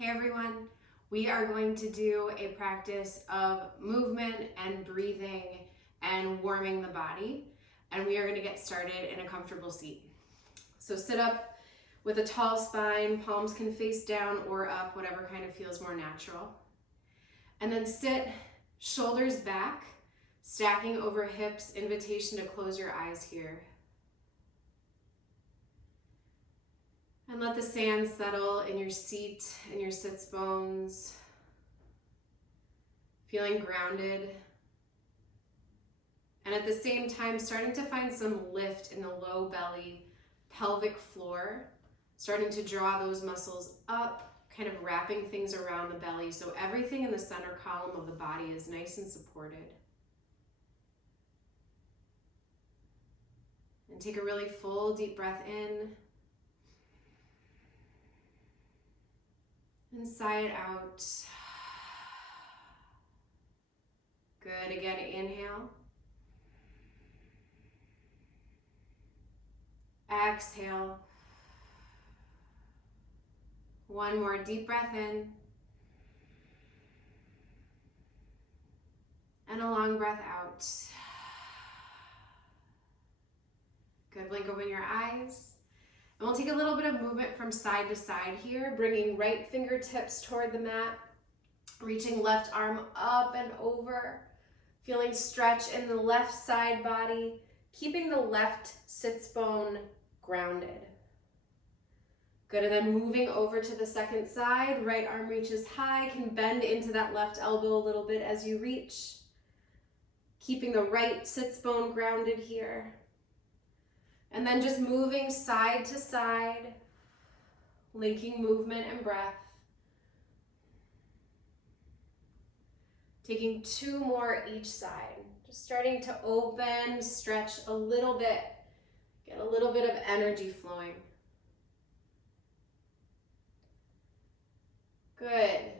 Hey everyone, we are going to do a practice of movement and breathing and warming the body, and we are going to get started in a comfortable seat. So sit up with a tall spine, palms can face down or up, whatever kind of feels more natural. And then sit shoulders back, stacking over hips, invitation to close your eyes here. And let the sand settle in your seat, in your sits bones, feeling grounded. And at the same time, starting to find some lift in the low belly, pelvic floor, starting to draw those muscles up, kind of wrapping things around the belly so everything in the center column of the body is nice and supported. And take a really full, deep breath in. And sigh it out. Good. Again, inhale. Exhale. One more deep breath in. And a long breath out. Good. Blink open your eyes. And we'll take a little bit of movement from side to side here, bringing right fingertips toward the mat, reaching left arm up and over, feeling stretch in the left side body, keeping the left sits bone grounded. Good, and then moving over to the second side, right arm reaches high, can bend into that left elbow a little bit as you reach, keeping the right sits bone grounded here. And then just moving side to side, linking movement and breath. Taking two more each side. Just starting to open, stretch a little bit, get a little bit of energy flowing. Good.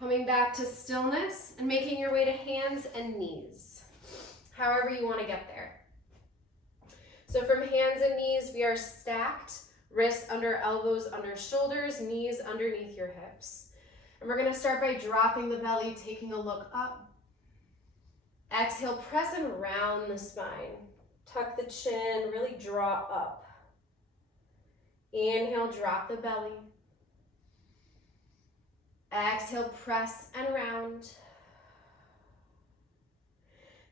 Coming back to stillness and making your way to hands and knees, however you want to get there. So from hands and knees, we are stacked, wrists under elbows, under shoulders, knees underneath your hips. And we're going to start by dropping the belly, taking a look up. Exhale, press and round the spine. Tuck the chin, really draw up. Inhale, drop the belly. Exhale, press and round.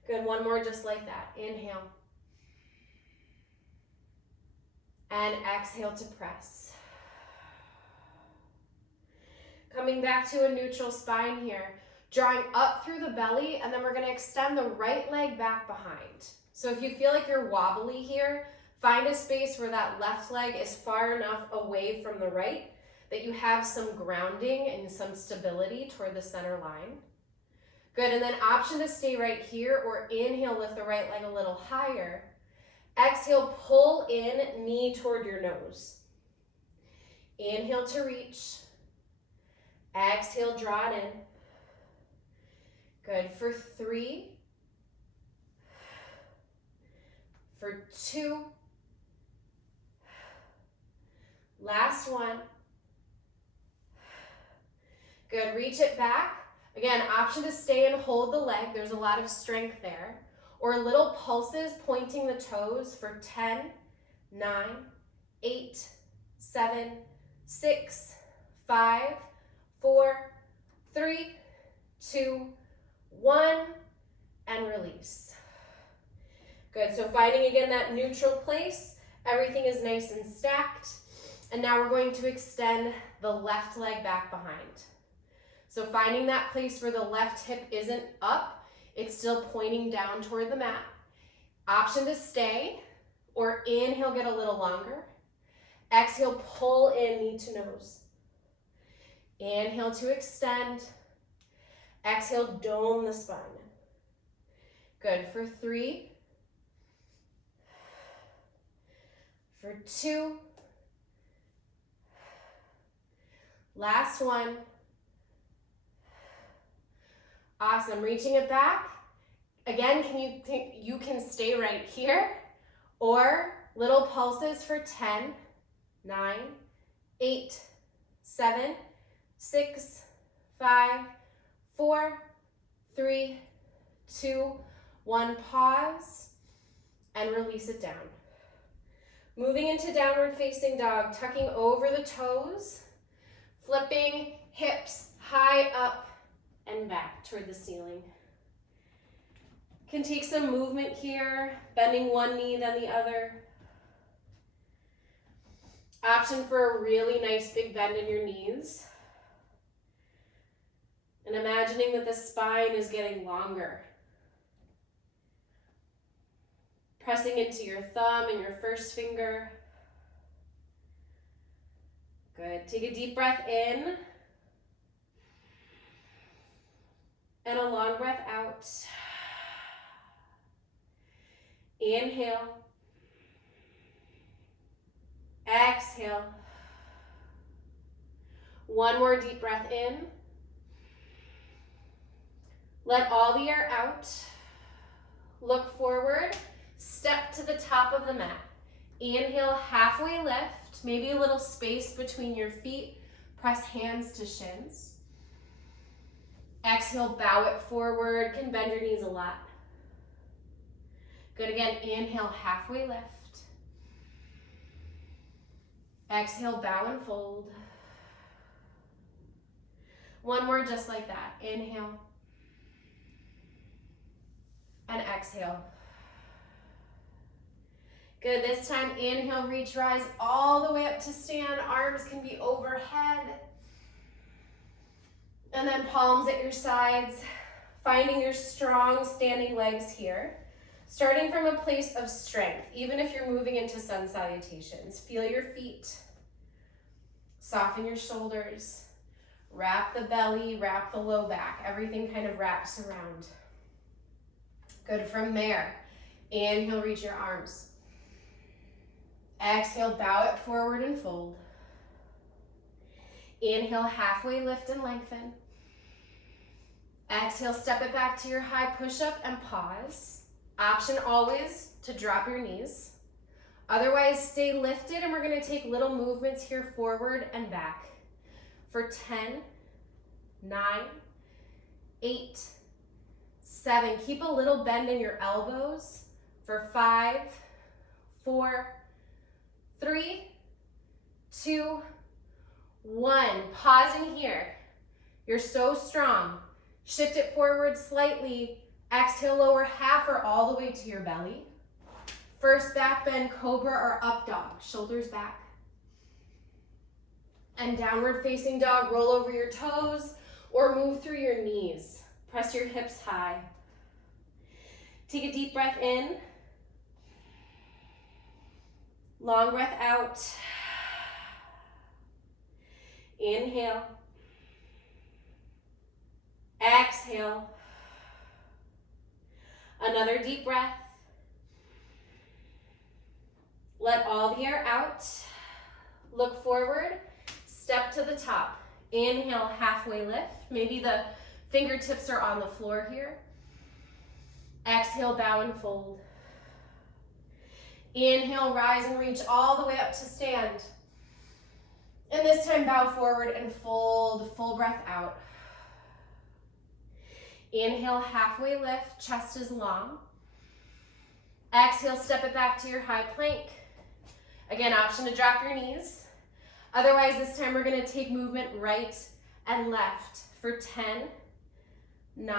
Good, one more just like that. Inhale. And exhale to press. Coming back to a neutral spine here, drawing up through the belly, and then we're going to extend the right leg back behind. So if you feel like you're wobbly here, find a space where that left leg is far enough away from the right that you have some grounding and some stability toward the center line. Good, and then option to stay right here, or inhale, lift the right leg a little higher. Exhale, pull in, knee toward your nose. Inhale to reach. Exhale, draw it in. Good, for 3, for 2, last one. Good, reach it back. Again, option to stay and hold the leg. There's a lot of strength there. Or little pulses pointing the toes for 10, 9, 8, 7, 6, 5, 4, 3, 2, 1, and release. Good, so finding again that neutral place, everything is nice and stacked. And now we're going to extend the left leg back behind. So finding that place where the left hip isn't up, it's still pointing down toward the mat. Option to stay, or inhale, get a little longer. Exhale, pull in, knee to nose. Inhale to extend. Exhale, dome the spine. Good, for 3, for 2, last one. Awesome, reaching it back. Again, you can stay right here, or little pulses for 10, 9, 8, 7, 6, 5, 4, 3, 2, 1. Pause and release it down. Moving into downward facing dog, tucking over the toes, flipping hips high up and back toward the ceiling. Can take some movement here, bending one knee then the other. Option for a really nice big bend in your knees. And imagining that the spine is getting longer. Pressing into your thumb and your first finger. Good. Take a deep breath in. And a long breath out. Inhale. Exhale. One more deep breath in. Let all the air out. Look forward. Step to the top of the mat. Inhale, halfway lift. Maybe a little space between your feet. Press hands to shins. Exhale, bow it forward. Can bend your knees a lot. Good, again, inhale, halfway lift. Exhale, bow and fold. One more just like that. Inhale. And exhale. Good, this time inhale, reach, rise all the way up to stand. Arms can be overhead. And then palms at your sides. Finding your strong standing legs here. Starting from a place of strength, even if you're moving into sun salutations. Feel your feet. Soften your shoulders. Wrap the belly, wrap the low back. Everything kind of wraps around. Good, from there, inhale, reach your arms. Exhale, bow it forward and fold. Inhale, halfway lift and lengthen. Exhale, step it back to your high push-up and pause. Option always to drop your knees. Otherwise, stay lifted, and we're going to take little movements here forward and back. For 10, 9, 8, 7. Keep a little bend in your elbows. For 5, 4, 3, 2, 1. Pausing here. You're so strong. Shift it forward slightly. Exhale, lower half or all the way to your belly. First back bend, cobra or up dog, shoulders back. And downward facing dog, roll over your toes or move through your knees. Press your hips high. Take a deep breath in. Long breath out. Inhale. Exhale. Another deep breath. Let all the air out. Look forward. Step to the top. Inhale, halfway lift. Maybe the fingertips are on the floor here. Exhale, bow and fold. Inhale, rise and reach all the way up to stand. And this time, bow forward and fold. Full breath out. Inhale, halfway lift, chest is long. Exhale, step it back to your high plank. Again, option to drop your knees. Otherwise, this time we're going to take movement right and left for 10, 9,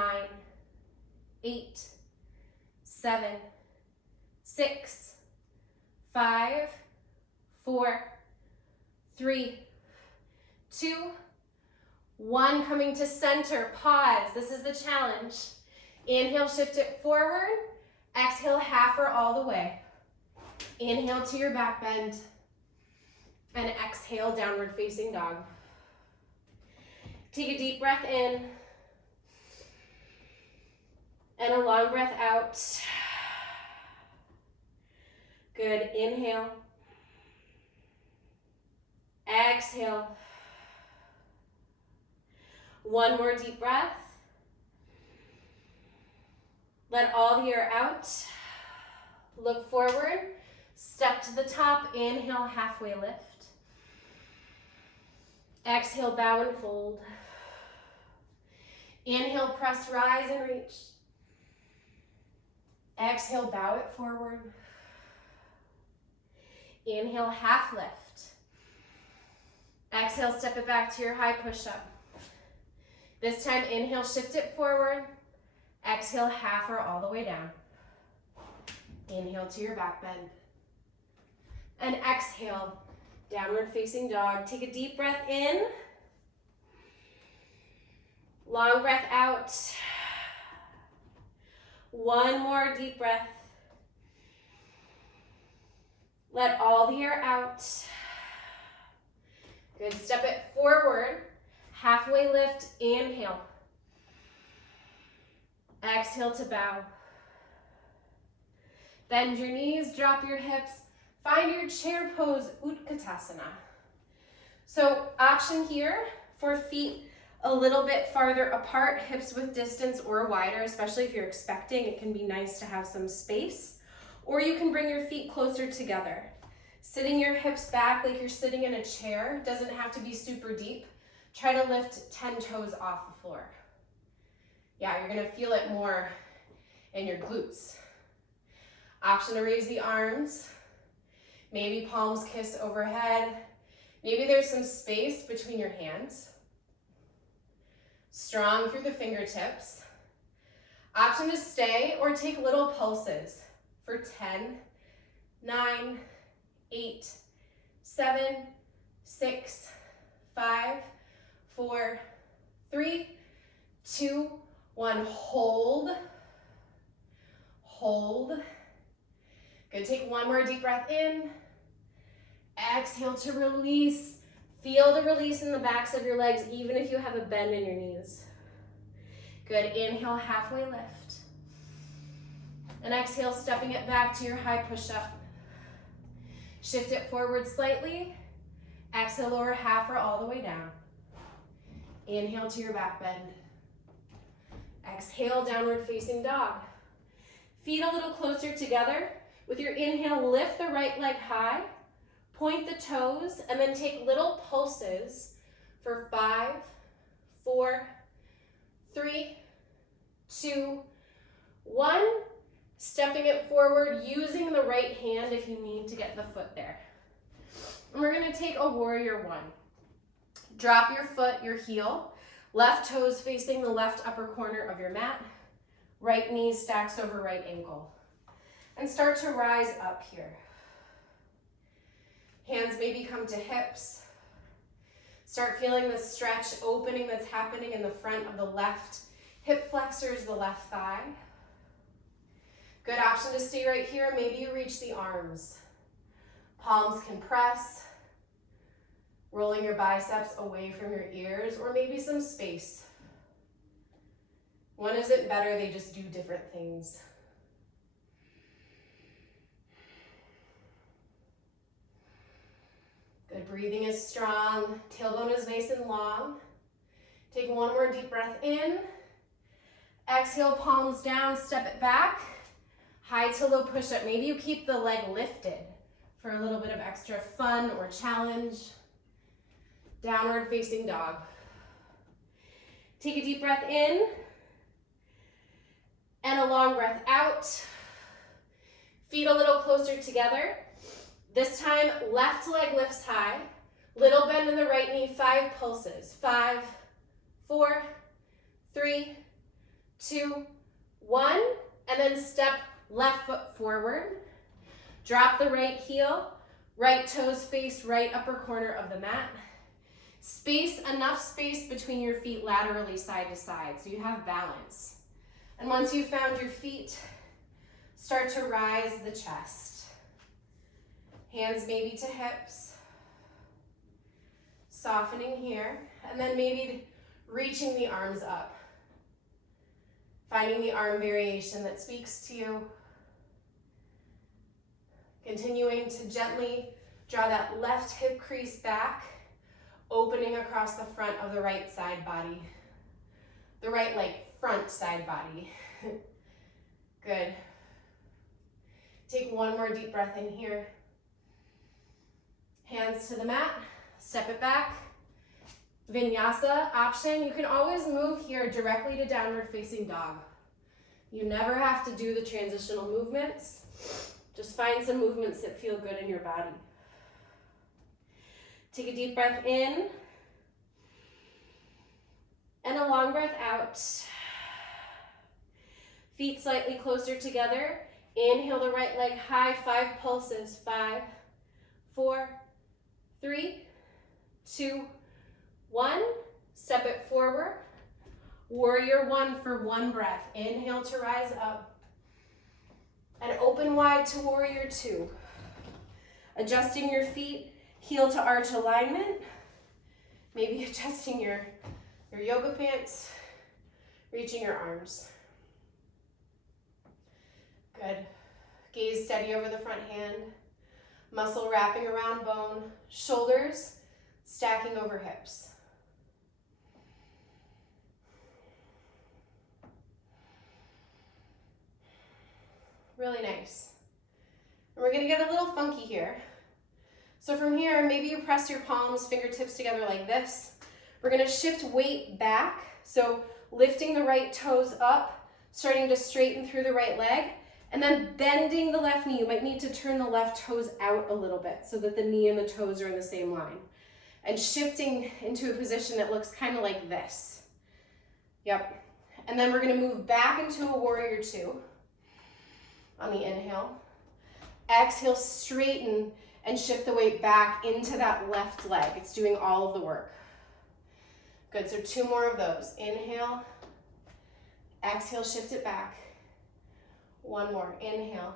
8, 7, 6, 5, 4, 3, 2, 1. Coming to center, pause. This is the challenge. Inhale, shift it forward. Exhale, half or all the way. Inhale to your back bend. And exhale, downward facing dog. Take a deep breath in. And a long breath out. Good, inhale. Exhale. One more deep breath. Let all the air out. Look forward. Step to the top. Inhale, halfway lift. Exhale, bow and fold. Inhale, press, rise and reach. Exhale, bow it forward. Inhale, half lift. Exhale, step it back to your high push-up. This time, inhale, shift it forward. Exhale, half or all the way down. Inhale to your back bend. And exhale, downward facing dog. Take a deep breath in. Long breath out. One more deep breath. Let all the air out. Good, step it forward. Halfway lift, inhale. Exhale to bow. Bend your knees, drop your hips. Find your chair pose, Utkatasana. So option here for feet a little bit farther apart, hips width distance or wider, especially if you're expecting. It can be nice to have some space. Or you can bring your feet closer together. Sitting your hips back like you're sitting in a chair doesn't have to be super deep. Try to lift 10 toes off the floor. Yeah, you're gonna feel it more in your glutes. Option to raise the arms. Maybe palms kiss overhead. Maybe there's some space between your hands. Strong through the fingertips. Option to stay or take little pulses for 10, 9, 8, 7, 6, 5, 4, 3, 2, 1. Hold. Hold. Good, take one more deep breath in. Exhale to release. Feel the release in the backs of your legs, even if you have a bend in your knees. Good, inhale, halfway lift. And exhale, stepping it back to your high push-up. Shift it forward slightly. Exhale, lower half or all the way down. Inhale to your back bend. Exhale, downward facing dog. Feet a little closer together. With your inhale, lift the right leg high. Point the toes and then take little pulses for 5, 4, 3, 2, 1. Stepping it forward, using the right hand if you need to get the foot there. And we're gonna take a warrior one. Drop your foot, your heel, left toes facing the left upper corner of your mat. Right knee stacks over right ankle. And start to rise up here. Hands maybe come to hips. Start feeling the stretch opening that's happening in the front of the left hip flexors, the left thigh. Good option to stay right here. Maybe you reach the arms. Palms can press. Rolling your biceps away from your ears, or maybe some space. One isn't better, they just do different things. Good, breathing is strong. Tailbone is nice and long. Take one more deep breath in. Exhale, palms down, step it back. High to low push-up. Maybe you keep the leg lifted for a little bit of extra fun or challenge. Downward facing dog. Take a deep breath in and a long breath out. Feet a little closer together. This time, left leg lifts high. Little bend in the right knee, 5 pulses. 5, 4, 3, 2, 1. And then step left foot forward. Drop the right heel. Right toes face right upper corner of the mat. Space, enough space between your feet laterally side to side so you have balance. And once you've found your feet, start to rise the chest. Hands maybe to hips. Softening here. And then maybe reaching the arms up. Finding the arm variation that speaks to you. Continuing to gently draw that left hip crease back, opening across the front of the right side body. The right, front side body. Good. Take one more deep breath in here. Hands to the mat, step it back. Vinyasa option, you can always move here directly to downward facing dog. You never have to do the transitional movements. Just find some movements that feel good in your body. Take a deep breath in and a long breath out. Feet slightly closer together. Inhale the right leg high, 5 pulses. 5, 4, 3, 2, 1. Step it forward. Warrior 1 for 1 breath. Inhale to rise up. And open wide to warrior 2. Adjusting your feet, heel to arch alignment. Maybe adjusting your yoga pants. Reaching your arms. Good. Gaze steady over the front hand. Muscle wrapping around bone. Shoulders stacking over hips. Really nice. And we're gonna get a little funky here. So from here, maybe you press your palms, fingertips together like this. We're gonna shift weight back. So lifting the right toes up, starting to straighten through the right leg, and then bending the left knee. You might need to turn the left toes out a little bit so that the knee and the toes are in the same line. And shifting into a position that looks kind of like this. Yep. And then we're gonna move back into a warrior 2 on the inhale. Exhale, straighten and shift the weight back into that left leg. It's doing all of the work. Good, so 2 more of those. Inhale, exhale, shift it back. 1 more, inhale.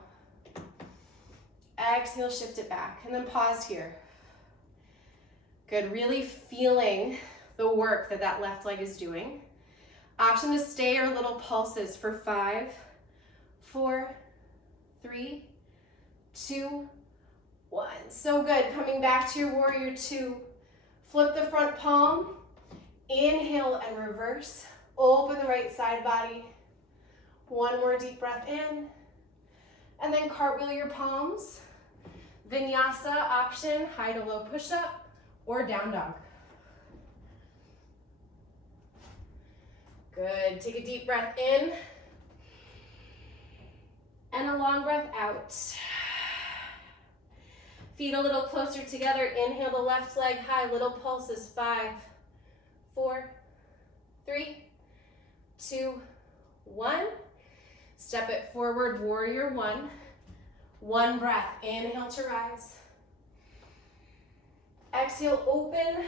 Exhale, shift it back, and then pause here. Good, really feeling the work that that left leg is doing. Option to stay or little pulses for 5, 4, 3, 2, 1. So good, coming back to your warrior 2. Flip the front palm, inhale and reverse. Open the right side body. 1 more deep breath in, and then cartwheel your palms. Vinyasa option, high to low push-up or down dog. Good, take a deep breath in and a long breath out. Feet a little closer together. Inhale the left leg high, little pulses. 5, 4, 3, 2, 1. Step it forward, warrior 1. 1 breath, inhale to rise. Exhale, open,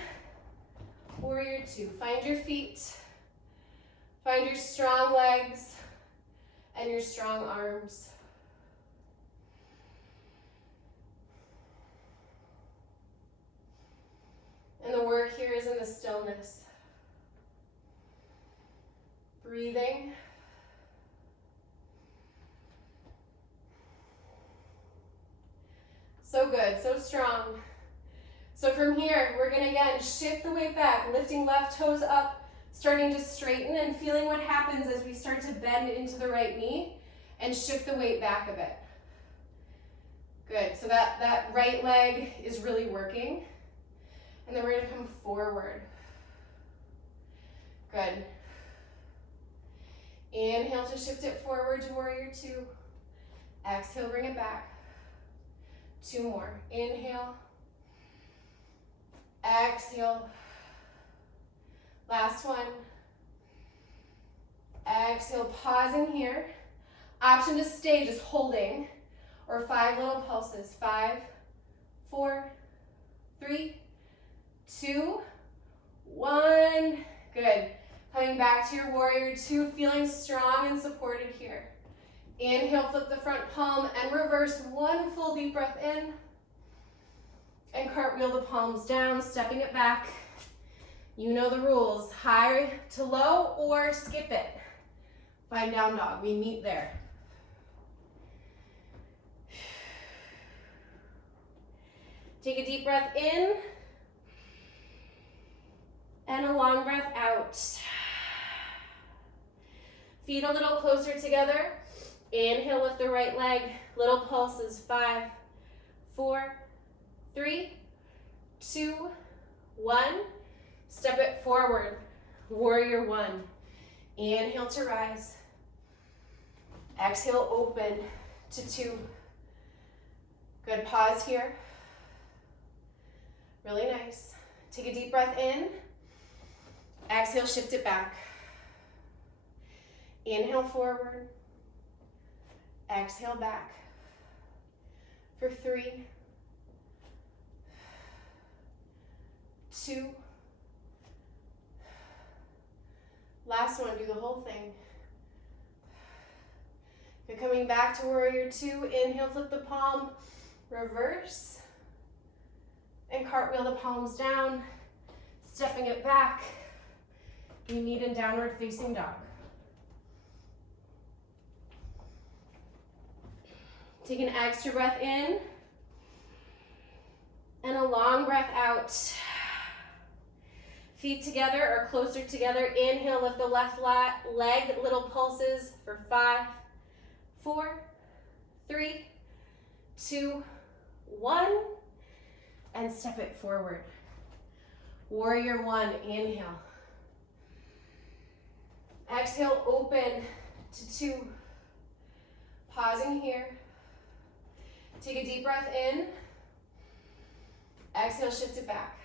warrior 2. Find your feet, find your strong legs and your strong arms. And the work here is in the stillness. Breathing. So good, so strong. So from here, we're gonna again shift the weight back, lifting left toes up, starting to straighten and feeling what happens as we start to bend into the right knee and shift the weight back a bit. Good, so that right leg is really working. And then we're gonna come forward. Good. Inhale to shift it forward to warrior 2. Exhale, bring it back. 2 more. Inhale. Exhale. Last one. Exhale, pausing here. Option to stay, just holding, or 5 little pulses. 5, 4, 3, 2, 1. Good. Coming back to your warrior 2, feeling strong and supported here. Inhale, flip the front palm and reverse. 1 full deep breath in. And cartwheel the palms down, stepping it back. You know the rules. High to low or skip it. Find down dog. We meet there. Take a deep breath in. And a long breath out. Feet a little closer together. Inhale, lift the right leg. Little pulses. 5, 4, 3, 2, 1. Step it forward. Warrior one. Inhale to rise. Exhale, open to two. Good, pause here. Really nice. Take a deep breath in. Exhale, shift it back. Inhale forward. Exhale back. For 3, 2. Last one, do the whole thing. You're coming back to warrior two. Inhale, flip the palm, reverse, and cartwheel the palms down, stepping it back. You meet in downward facing dog. Take an extra breath in and a long breath out. Feet together or closer together. Inhale, lift the left leg, little pulses for 5, 4, 3, 2, 1, and step it forward. Warrior one, inhale. Exhale, open to 2. Pausing here. Take a deep breath in. Exhale, shift it back.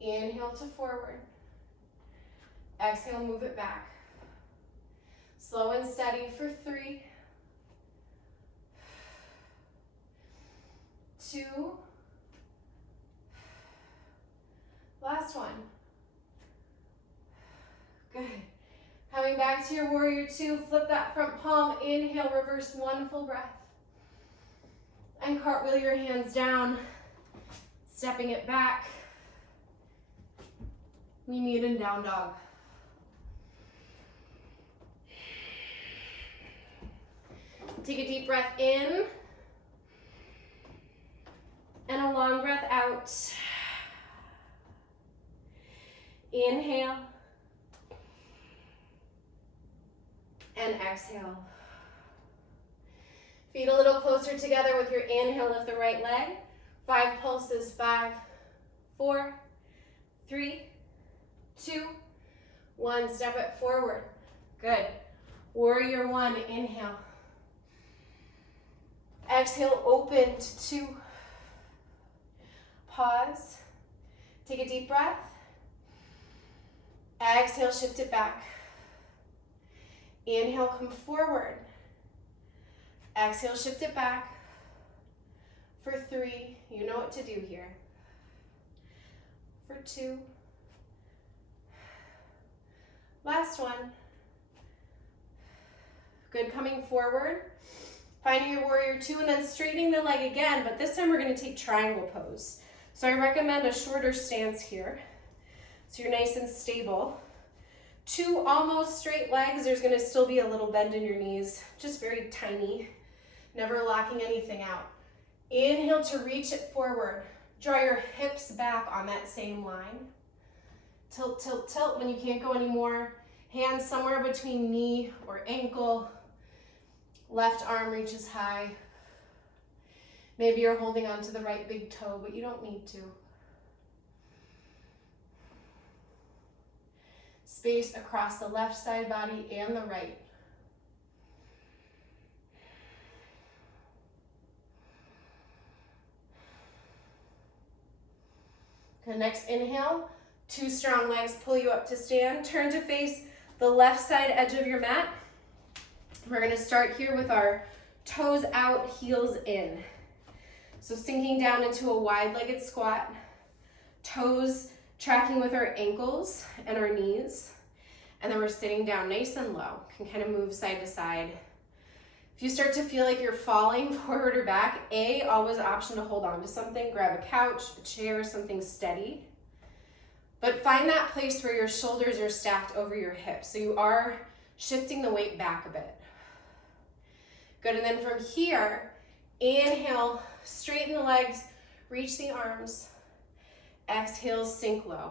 Inhale to forward. Exhale, move it back. Slow and steady for 3, 2. Last one. Good. Coming back to your warrior two, flip that front palm. Inhale, reverse 1 full breath. And cartwheel your hands down, stepping it back. We meet in down dog. Take a deep breath in and a long breath out. Inhale and exhale. Feet a little closer together with your inhale, lift the right leg. 5 pulses, 5, 4, 3, 2, 1. Step it forward. Good. Warrior one, inhale. Exhale, open to 2. Pause. Take a deep breath. Exhale, shift it back. Inhale, come forward. Exhale, shift it back. For 3, you know what to do here. For 2. Last one. Good, coming forward. Finding your warrior two and then straightening the leg again, but this time we're gonna take triangle pose. So I recommend a shorter stance here. So you're nice and stable. 2 almost straight legs. There's gonna still be a little bend in your knees, just very tiny, never locking anything out. Inhale to reach it forward. Draw your hips back on that same line. Tilt, tilt, tilt when you can't go anymore. Hands somewhere between knee or ankle. Left arm reaches high. Maybe you're holding on to the right big toe, but you don't need to. Space across the left side body and the right. Okay, next inhale, 2 strong legs pull you up to stand. Turn to face the left side edge of your mat. We're gonna start here with our toes out, heels in. So sinking down into a wide-legged squat, toes tracking with our ankles and our knees, and then we're sitting down nice and low. Can kind of move side to side. If you start to feel like you're falling forward or back, always option to hold on to something. Grab a couch, a chair, something steady. But find that place where your shoulders are stacked over your hips. So you are shifting the weight back a bit. Good, and then from here, inhale, straighten the legs, reach the arms. Exhale, sink low.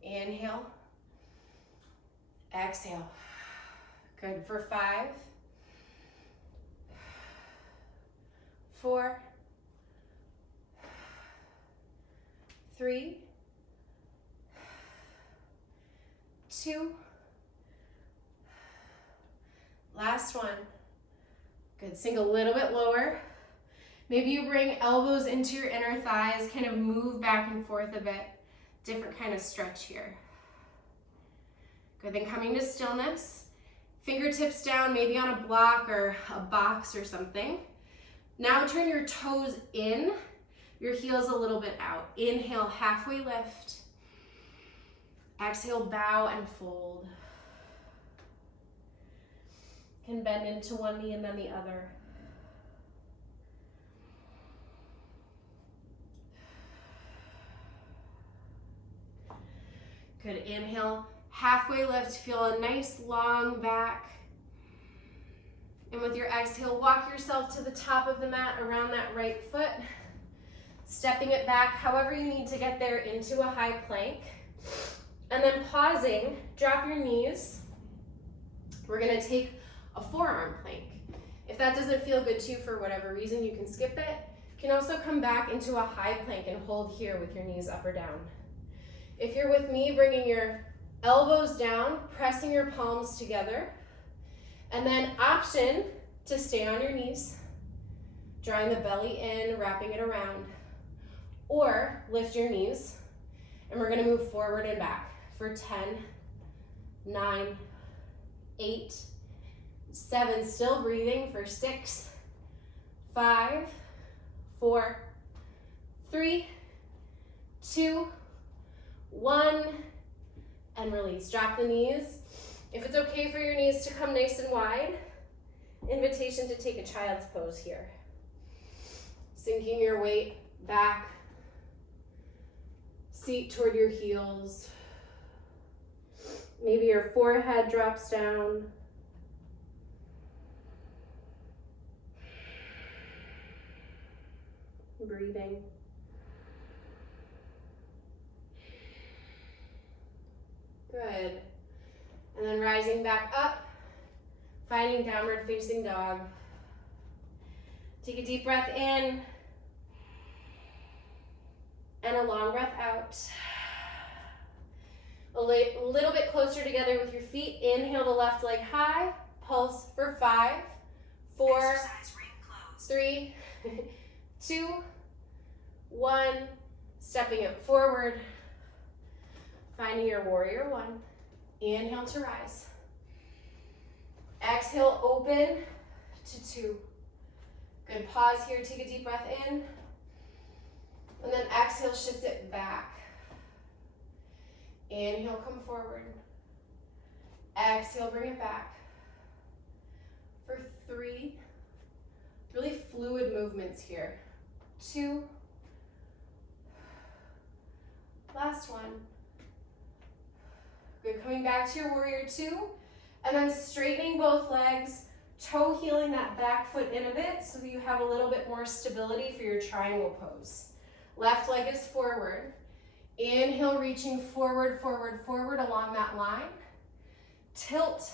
Inhale. Exhale. Good, for 5, 4, 3, 2, last one. Good, sink a little bit lower. Maybe you bring elbows into your inner thighs, kind of move back and forth a bit. Different kind of stretch here. Good, then coming to stillness. Fingertips down, maybe on a block or a box or something. Now turn your toes in, your heels a little bit out. Inhale, halfway lift. Exhale, bow and fold. Can bend into one knee and then the other. Good, inhale, halfway lift, feel a nice long back. And with your exhale, walk yourself to the top of the mat around that right foot, stepping it back however you need to get there into a high plank. And then pausing, drop your knees. We're gonna take a forearm plank. If that doesn't feel good to you for whatever reason, you can skip it. You can also come back into a high plank and hold here with your knees up or down. If you're with me, bringing your elbows down, pressing your palms together, and then option to stay on your knees, drawing the belly in, wrapping it around, or lift your knees, and we're gonna move forward and back for 10, 9, 8, 7, still breathing for 6, 5, 4, 3, 2, 1, and release. Drop the knees. If it's okay for your knees to come nice and wide, invitation to take a child's pose here. Sinking your weight back, seat toward your heels. Maybe your forehead drops down. Breathing. Good. And then rising back up, finding downward facing dog. Take a deep breath in and a long breath out. A little bit closer together with your feet. Inhale the left leg high. Pulse for 5, 4, 3, 2, 1. Stepping it forward. Finding your warrior 1. Inhale to rise. Exhale, open to 2. Good, pause here, take a deep breath in. And then exhale, shift it back. Inhale, come forward. Exhale, bring it back. For 3, really fluid movements here. 2, last one. Good, coming back to your warrior 2, and then straightening both legs, toe heeling that back foot in a bit so that you have a little bit more stability for your triangle pose. Left leg is forward. Inhale, reaching forward, forward, forward along that line. Tilt,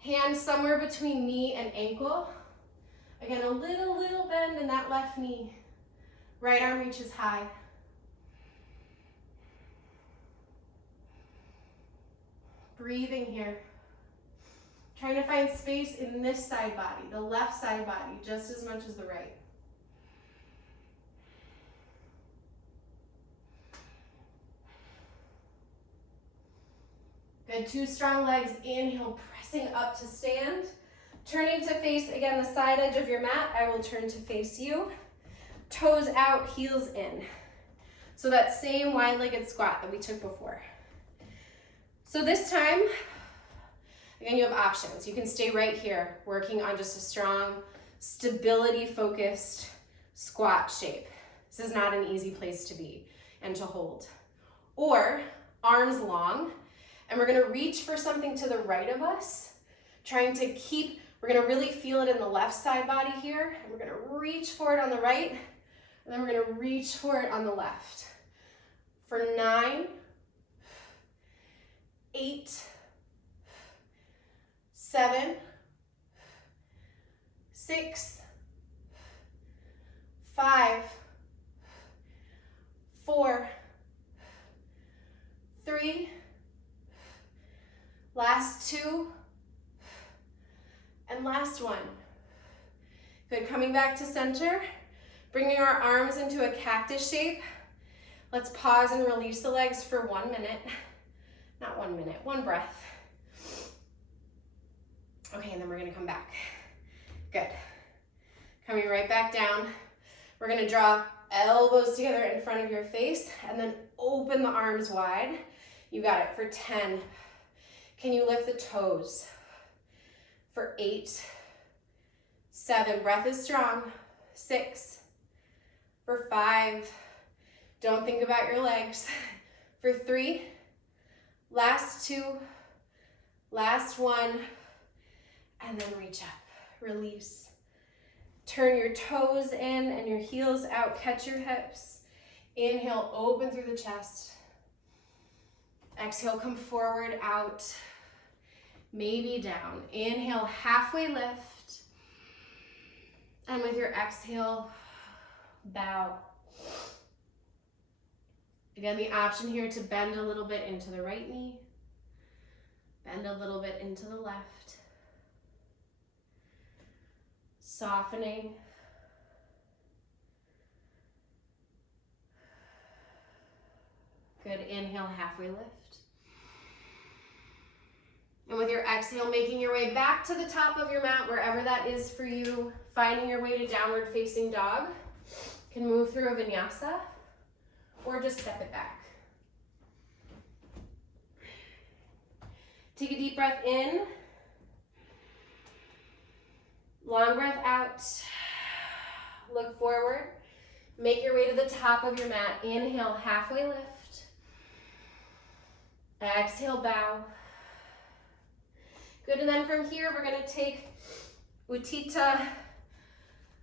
hand somewhere between knee and ankle. Again, a little bend in that left knee. Right arm reaches high. Breathing here. Trying to find space in this side body, the left side body, just as much as the right. Good, 2 strong legs. Inhale, pressing up to stand. Turning to face, again, the side edge of your mat. I will turn to face you. Toes out, heels in. So that same wide-legged squat that we took before. So this time, again, you have options. You can stay right here, working on just a strong, stability-focused squat shape. This is not an easy place to be and to hold. Or arms long, and we're gonna reach for something to the right of us, trying to keep, we're gonna really feel it in the left side body here, and we're gonna reach for it on the right, and then we're gonna reach for it on the left. For 9, 8, 7, 6, 5, 4, Last 2. And last 1. Good, coming back to center, bringing our arms into a cactus shape. Let's pause and release the legs for 1 minute. Not 1 minute, 1 breath. Okay, and then we're gonna come back. Good. Coming right back down. We're gonna draw elbows together in front of your face and then open the arms wide. You got it for 10. Can you lift the toes? For 8, 7, breath is strong. 6, for 5, don't think about your legs. For 3, last 2, last 1, and then reach up, release. Turn your toes in and your heels out, catch your hips. Inhale, open through the chest. Exhale, come forward, out, maybe down. Inhale, halfway lift. And with your exhale, bow. Again, the option here to bend a little bit into the right knee, bend a little bit into the left. Softening. Good, inhale, halfway lift. And with your exhale, making your way back to the top of your mat, wherever that is for you, finding your way to downward facing dog. You can move through a vinyasa or just step it back. Take a deep breath in. Long breath out. Look forward. Make your way to the top of your mat. Inhale, halfway lift. Exhale, bow. Good, and then from here, we're gonna take Utthita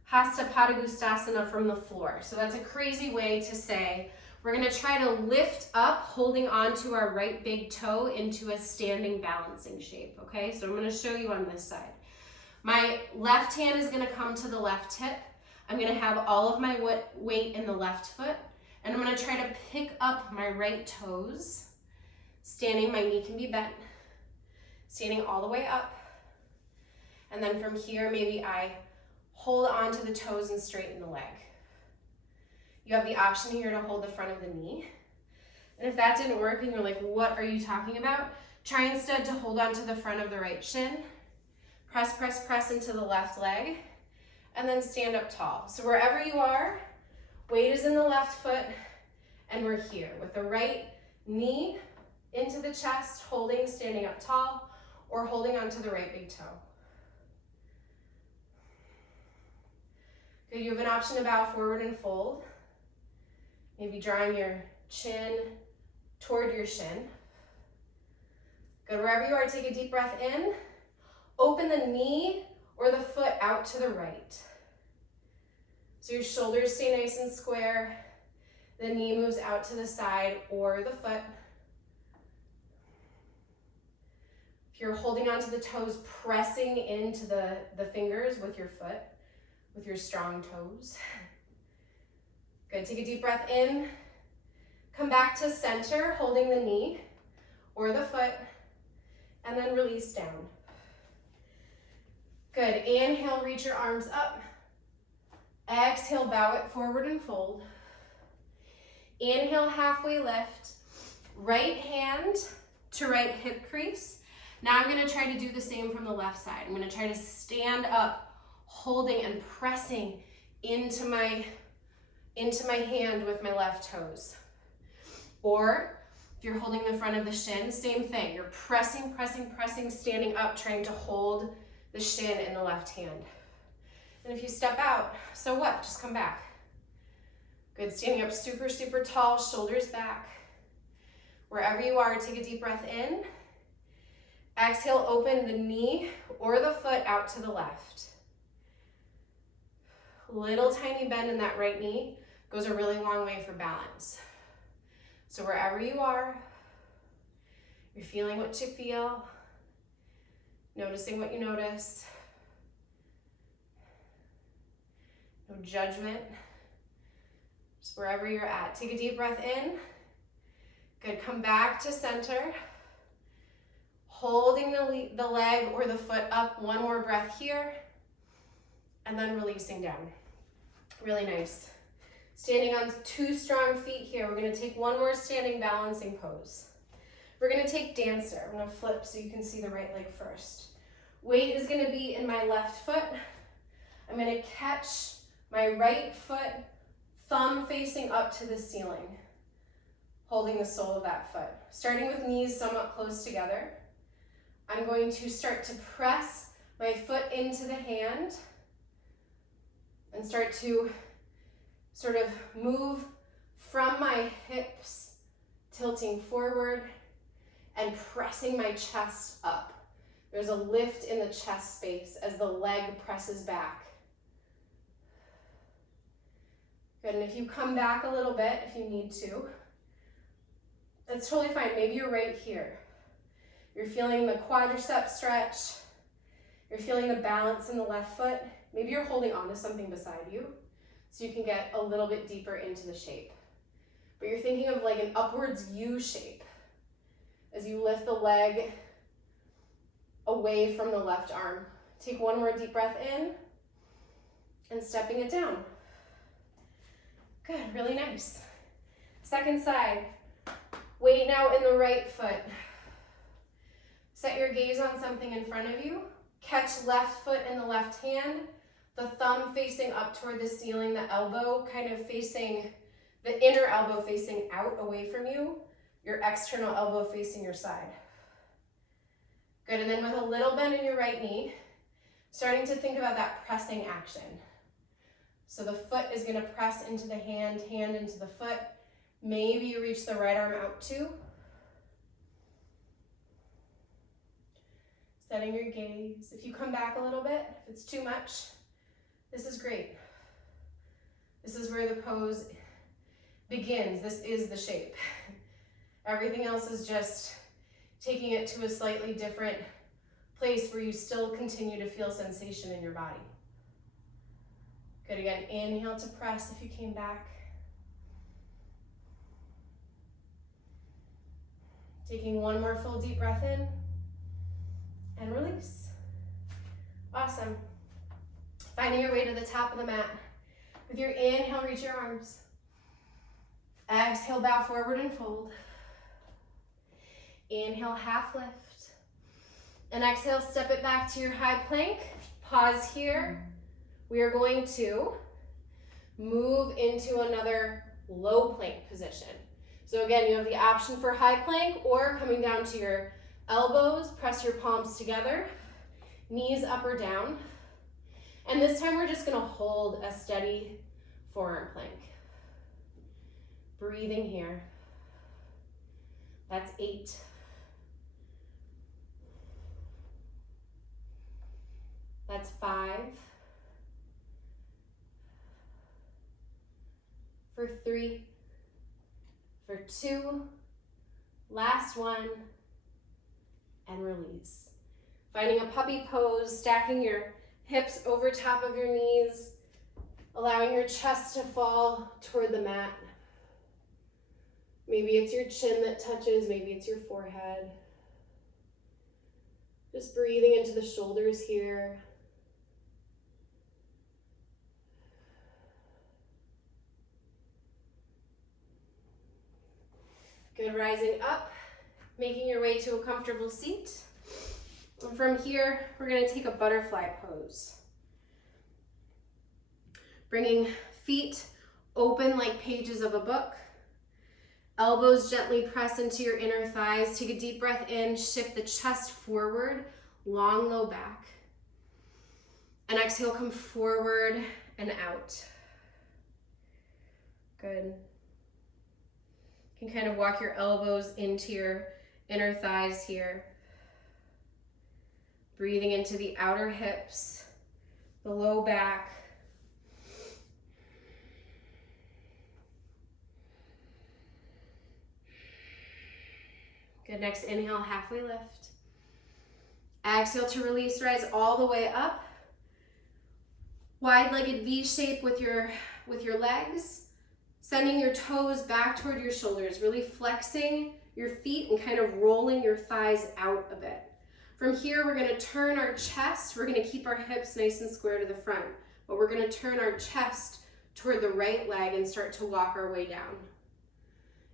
Hasta Padangusthasana from the floor. So that's a crazy way to say, we're gonna try to lift up, holding onto our right big toe into a standing balancing shape, okay? So I'm gonna show you on this side. My left hand is gonna come to the left hip. I'm gonna have all of my weight in the left foot, and I'm gonna try to pick up my right toes. Standing, my knee can be bent. Standing all the way up. And then from here, maybe I hold onto the toes and straighten the leg. You have the option here to hold the front of the knee. And if that didn't work and you're like, what are you talking about? Try instead to hold onto the front of the right shin. Press, press, press into the left leg. And then stand up tall. So wherever you are, weight is in the left foot, and we're here with the right knee into the chest, holding, standing up tall, or holding onto the right big toe. Good, you have an option to bow forward and fold. Maybe drawing your chin toward your shin. Good, wherever you are, take a deep breath in. Open the knee or the foot out to the right. So your shoulders stay nice and square. The knee moves out to the side or the foot. If you're holding onto the toes, pressing into the fingers with your foot, with your strong toes. Good, take a deep breath in. Come back to center, holding the knee or the foot, and then release down. Good, inhale, reach your arms up. Exhale, bow it forward and fold. Inhale, halfway lift. Right hand to right hip crease. Now I'm gonna try to do the same from the left side. I'm gonna try to stand up, holding and pressing into my hand with my left toes. Or if you're holding the front of the shin, same thing. You're pressing, pressing, pressing, standing up, trying to hold the shin in the left hand. And if you step out, so what? Just come back. Good, standing up super, super tall, shoulders back. Wherever you are, take a deep breath in. Exhale, open the knee or the foot out to the left. Little tiny bend in that right knee goes a really long way for balance. So wherever you are, you're feeling what you feel, noticing what you notice. No judgment. Just wherever you're at. Take a deep breath in. Good, come back to center. Holding the leg or the foot up, one more breath here, and then releasing down. Really nice. Standing on 2 strong feet here. We're gonna take one more standing balancing pose. We're gonna take dancer. I'm gonna flip so you can see the right leg first. Weight is gonna be in my left foot. I'm gonna catch my right foot, thumb facing up to the ceiling, holding the sole of that foot. Starting with knees somewhat close together. I'm going to start to press my foot into the hand and start to sort of move from my hips, tilting forward and pressing my chest up. There's a lift in the chest space as the leg presses back. Good, and if you come back a little bit, if you need to, that's totally fine. Maybe you're right here. You're feeling the quadricep stretch. You're feeling the balance in the left foot. Maybe you're holding on to something beside you so you can get a little bit deeper into the shape. But you're thinking of like an upwards U shape as you lift the leg away from the left arm. Take one more deep breath in and stepping it down. Good, really nice. Second side. Weight now in the right foot. Set your gaze on something in front of you. Catch left foot in the left hand, the thumb facing up toward the ceiling, the elbow kind of facing, the inner elbow facing out away from you, your external elbow facing your side. Good, and then with a little bend in your right knee, starting to think about that pressing action. So the foot is gonna press into the hand, hand into the foot. Maybe you reach the right arm out too. Setting your gaze. If you come back a little bit, if it's too much, this is great. This is where the pose begins. This is the shape. Everything else is just taking it to a slightly different place where you still continue to feel sensation in your body. Good, again, inhale to press if you came back. Taking one more full deep breath in and release. Awesome. Finding your way to the top of the mat. With your inhale, reach your arms. Exhale, bow forward and fold. Inhale, half lift. And exhale, step it back to your high plank. Pause here. We are going to move into another low plank position. So again, you have the option for high plank or coming down to your elbows, press your palms together, knees up or down. And this time we're just gonna hold a steady forearm plank. Breathing here. That's 8. That's 5. For 3. For 2. Last one. And release. Finding a puppy pose, stacking your hips over top of your knees, allowing your chest to fall toward the mat. Maybe it's your chin that touches, maybe it's your forehead. Just breathing into the shoulders here. Good, rising up, making your way to a comfortable seat. And from here, we're gonna take a butterfly pose. Bringing feet open like pages of a book. Elbows gently press into your inner thighs. Take a deep breath in, shift the chest forward, long low back. And exhale, come forward and out. Good. You can kind of walk your elbows into your inner thighs here. Breathing into the outer hips, the low back. Good, next inhale, halfway lift. Exhale to release, rise all the way up. Wide-legged V shape with your legs. Sending your toes back toward your shoulders, really flexing your feet and kind of rolling your thighs out a bit. From here, we're gonna turn our chest. We're gonna keep our hips nice and square to the front, but we're gonna turn our chest toward the right leg and start to walk our way down,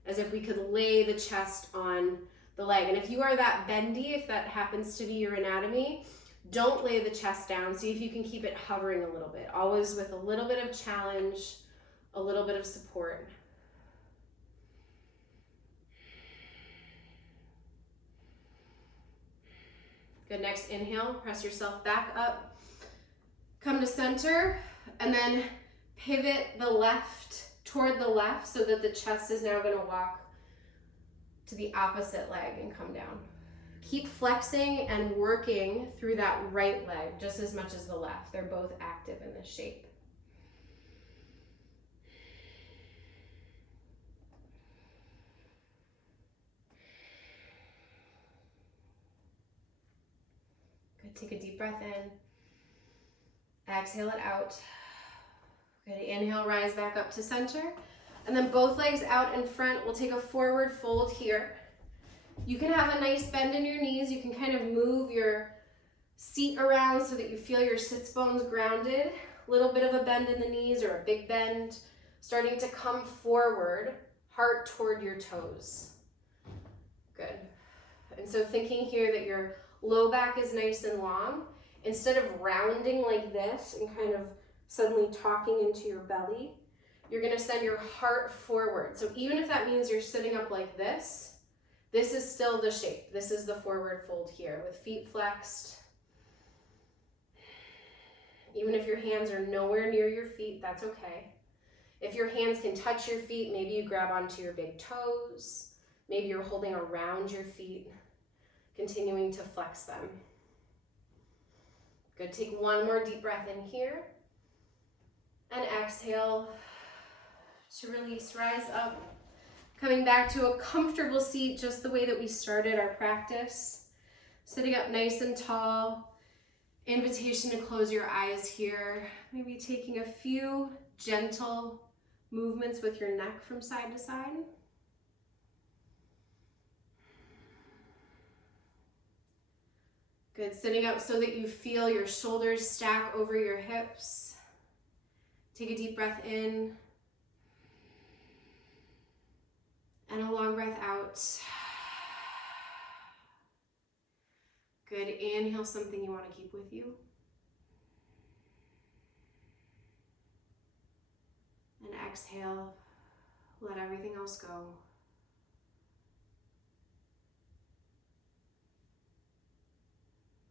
as if we could lay the chest on the leg. And if you are that bendy, if that happens to be your anatomy, don't lay the chest down. See if you can keep it hovering a little bit, always with a little bit of challenge, a little bit of support. Good, next inhale, press yourself back up, come to center, and then pivot the left toward the left so that the chest is now gonna walk to the opposite leg and come down. Keep flexing and working through that right leg just as much as the left. They're both active in this shape. Good, take a deep breath in. Exhale it out. Good, inhale, rise back up to center. And then both legs out in front. We'll take a forward fold here. You can have a nice bend in your knees. You can kind of move your seat around so that you feel your sits bones grounded. A little bit of a bend in the knees or a big bend. Starting to come forward, heart toward your toes. Good. And so thinking here that your low back is nice and long, instead of rounding like this and kind of suddenly talking into your belly, you're gonna send your heart forward. So even if that means you're sitting up like this is still the shape. This is the forward fold here with feet flexed. Even if your hands are nowhere near your feet, that's okay. If your hands can touch your feet, maybe you grab onto your big toes. Maybe you're holding around your feet, continuing to flex them. Good, take one more deep breath in here. And exhale to release, rise up. Coming back to a comfortable seat, just the way that we started our practice. Sitting up nice and tall. Invitation to close your eyes here. Maybe taking a few gentle movements with your neck from side to side. Good, sitting up so that you feel your shoulders stack over your hips. Take a deep breath in. And a long breath out. Good, inhale something you want to keep with you. And exhale, let everything else go.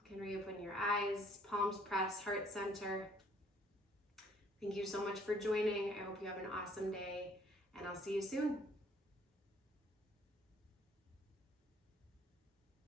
You can reopen your eyes, palms pressed, heart center. Thank you so much for joining. I hope you have an awesome day, and I'll see you soon.